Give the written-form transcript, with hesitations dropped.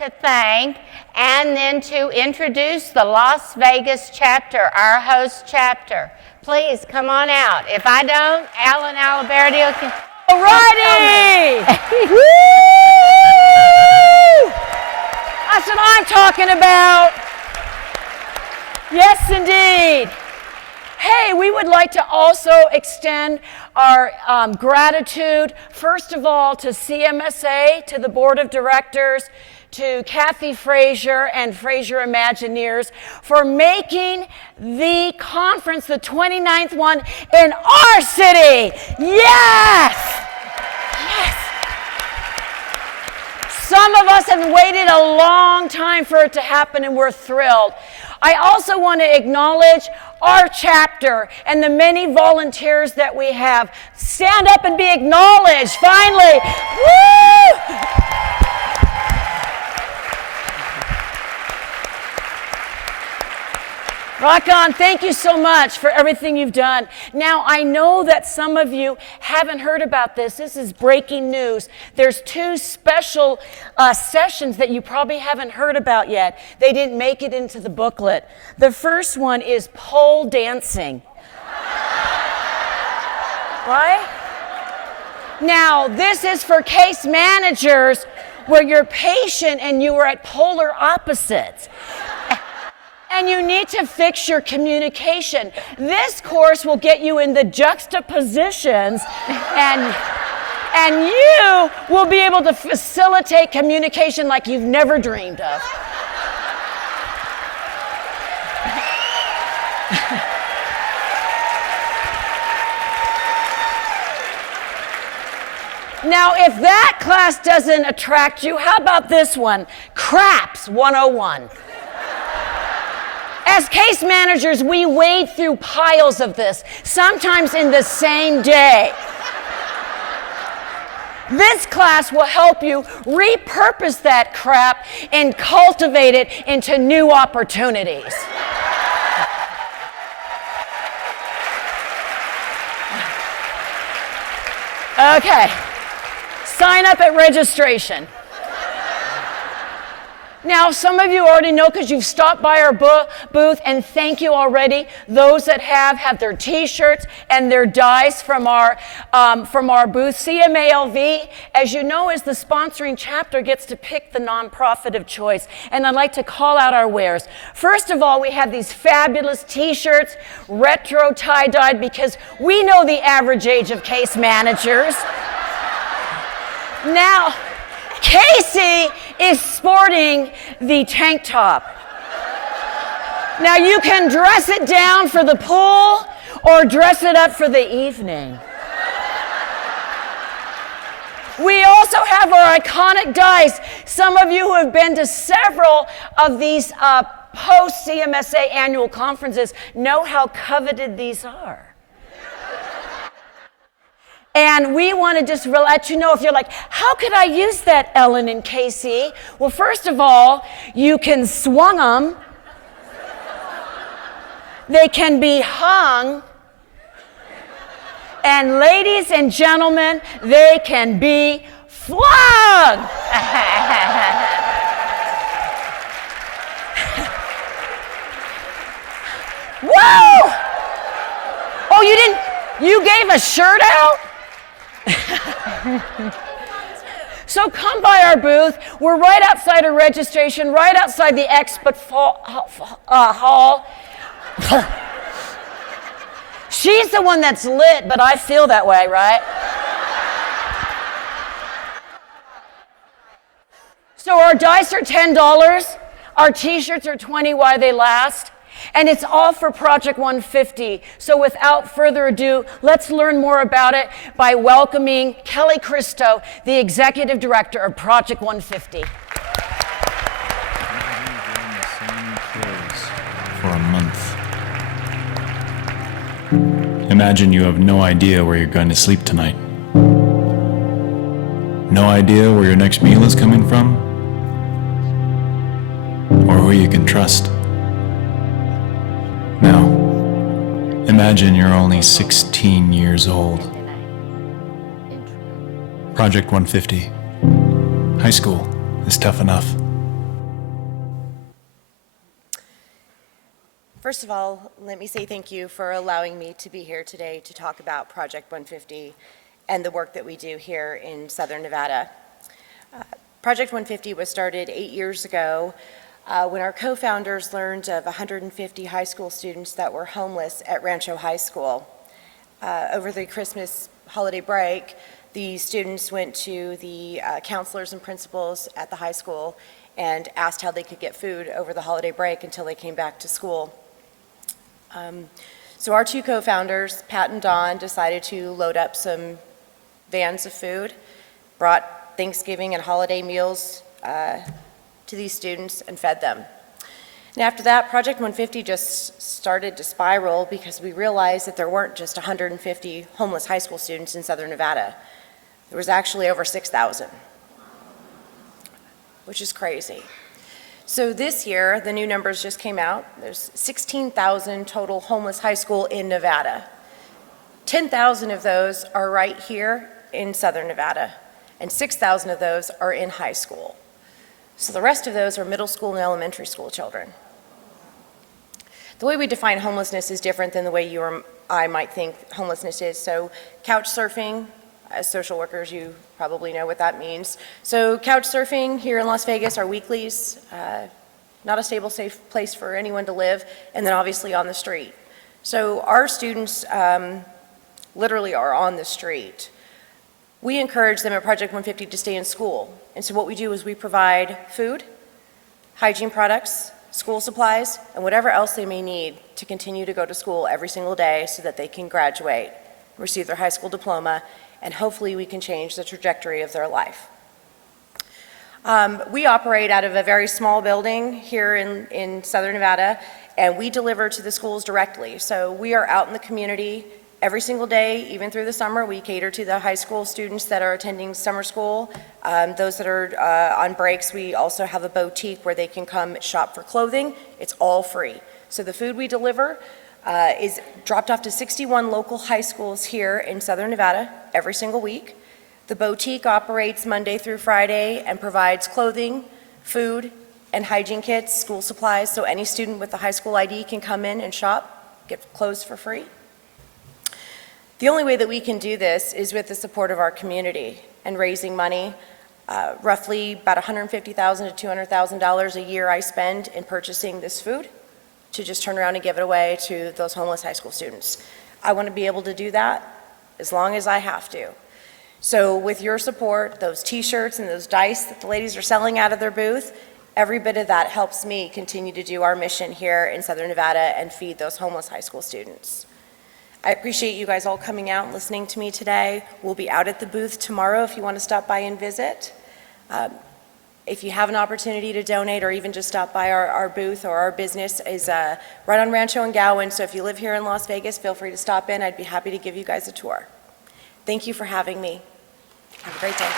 to thank and then to introduce the Las Vegas chapter, our host chapter. Please come on out. If I don't, Alan Aliberti can. All righty! Woo! That's what I'm talking about. Yes, indeed. Hey, we would like to also extend our gratitude, first of all, to CMSA, to the Board of Directors, to Kathy Frazier and Frazier Imagineers for making the conference, the 29th one, in our city. Yes! Yes! Some of us have waited a long time for it to happen, and we're thrilled. I also want to acknowledge our chapter and the many volunteers that we have. Stand up and be acknowledged, finally. Woo! Rock on. Thank you so much for everything you've done. Now, I know that some of you haven't heard about this. This is breaking news. There's two special sessions that you probably haven't heard about yet. They didn't make it into the booklet. The first one is pole dancing. Right? Now, this is for case managers where you're patient and you are at polar opposites. And you need to fix your communication. This course will get you in the juxtapositions and you will be able to facilitate communication like you've never dreamed of. Now, if that class doesn't attract you, how about this one? Craps 101. As case managers, we wade through piles of this, sometimes in the same day. This class will help you repurpose that crap and cultivate it into new opportunities. Okay, sign up at registration. Now, some of you already know because you've stopped by our booth, and thank you already. Those that have their T-shirts and their dies from our booth. CMALV, as you know, is the sponsoring chapter, gets to pick the nonprofit of choice. And I'd like to call out our wares. First of all, we have these fabulous T-shirts, retro tie-dyed, because we know the average age of case managers. Now, Casey is sporting the tank top. Now you can dress it down for the pool or dress it up for the evening. We also have our iconic dice. Some of you who have been to several of these post-CMSA annual conferences know how coveted these are. And we want to just let you know, if you're like, how could I use that, Ellen and Casey? Well, first of all, you can swung them. They can be hung. And ladies and gentlemen, they can be flung. Woo! Oh, you gave a shirt out? So come by our booth. We're right outside of registration, right outside the expo hall. She's the one that's lit, but I feel that way, right? So our dice are $10. Our T-shirts are $20 while they last. And it's all for Project 150. So without further ado, let's learn more about it by welcoming Kelly Christo, the Executive Director of Project 150. For a month. Imagine you have no idea where you're going to sleep tonight. No idea where your next meal is coming from, or who you can trust. Now, imagine you're only 16 years old. Project 150. High school is tough enough. First of all, let me say thank you for allowing me to be here today to talk about Project 150 and the work that we do here in Southern Nevada. Project 150 was started 8 years ago when our co-founders learned of 150 high school students that were homeless at Rancho High School. Over the Christmas holiday break, the students went to the counselors and principals at the high school and asked how they could get food over the holiday break until they came back to school. So our two co-founders, Pat and Dawn, decided to load up some vans of food, brought Thanksgiving and holiday meals to these students and fed them. And after that, Project 150 just started to spiral because we realized that there weren't just 150 homeless high school students in Southern Nevada. There was actually over 6,000, which is crazy. So this year, the new numbers just came out. There's 16,000 total homeless high school in Nevada. 10,000 of those are right here in Southern Nevada, and 6,000 of those are in high school. So the rest of those are middle school and elementary school children. The way we define homelessness is different than the way you or I might think homelessness is. So couch surfing, as social workers, you probably know what that means. So couch surfing here in Las Vegas are weeklies, not a stable, safe place for anyone to live, and then obviously on the street. So our students literally are on the street. We encourage them at Project 150 to stay in school. And so what we do is we provide food, hygiene products, school supplies, and whatever else they may need to continue to go to school every single day so that they can graduate, receive their high school diploma, and hopefully we can change the trajectory of their life. We operate out of a very small building here in Southern Nevada, and we deliver to the schools directly. So we are out in the community every single day, even through the summer. We cater to the high school students that are attending summer school. Those that are on breaks, we also have a boutique where they can come shop for clothing. It's all free. So the food we deliver is dropped off to 61 local high schools here in Southern Nevada every single week. The boutique operates Monday through Friday and provides clothing, food, and hygiene kits, school supplies, so any student with a high school ID can come in and shop, get clothes for free. The only way that we can do this is with the support of our community and raising money. Roughly about $150,000 to $200,000 a year I spend in purchasing this food to just turn around and give it away to those homeless high school students. I want to be able to do that as long as I have to. So with your support, those t-shirts and those dice that the ladies are selling out of their booth, every bit of that helps me continue to do our mission here in Southern Nevada and feed those homeless high school students. I appreciate you guys all coming out and listening to me today. We'll be out at the booth tomorrow if you want to stop by and visit. If you have an opportunity to donate or even just stop by our booth, or our business is right on Rancho and Gowan, so if you live here in Las Vegas, feel free to stop in. I'd be happy to give you guys a tour. Thank you for having me. Have a great day.